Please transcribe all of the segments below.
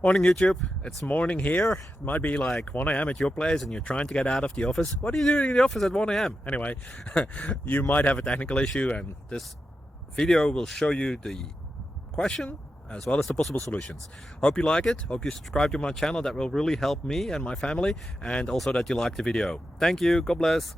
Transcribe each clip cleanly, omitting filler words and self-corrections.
Morning YouTube, it's morning here. It might be like 1 a.m. at your place and you're trying to get out of the office. What are you doing in the office at 1 a.m.? Anyway, you might have a technical issue and this video will show you the question as well as the possible solutions. Hope you like it, hope you subscribe to my channel. That will really help me and my family, and also that you like the video. Thank you, God bless.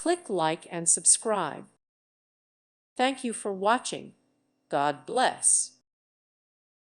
Click like and subscribe. Thank you for watching. God bless.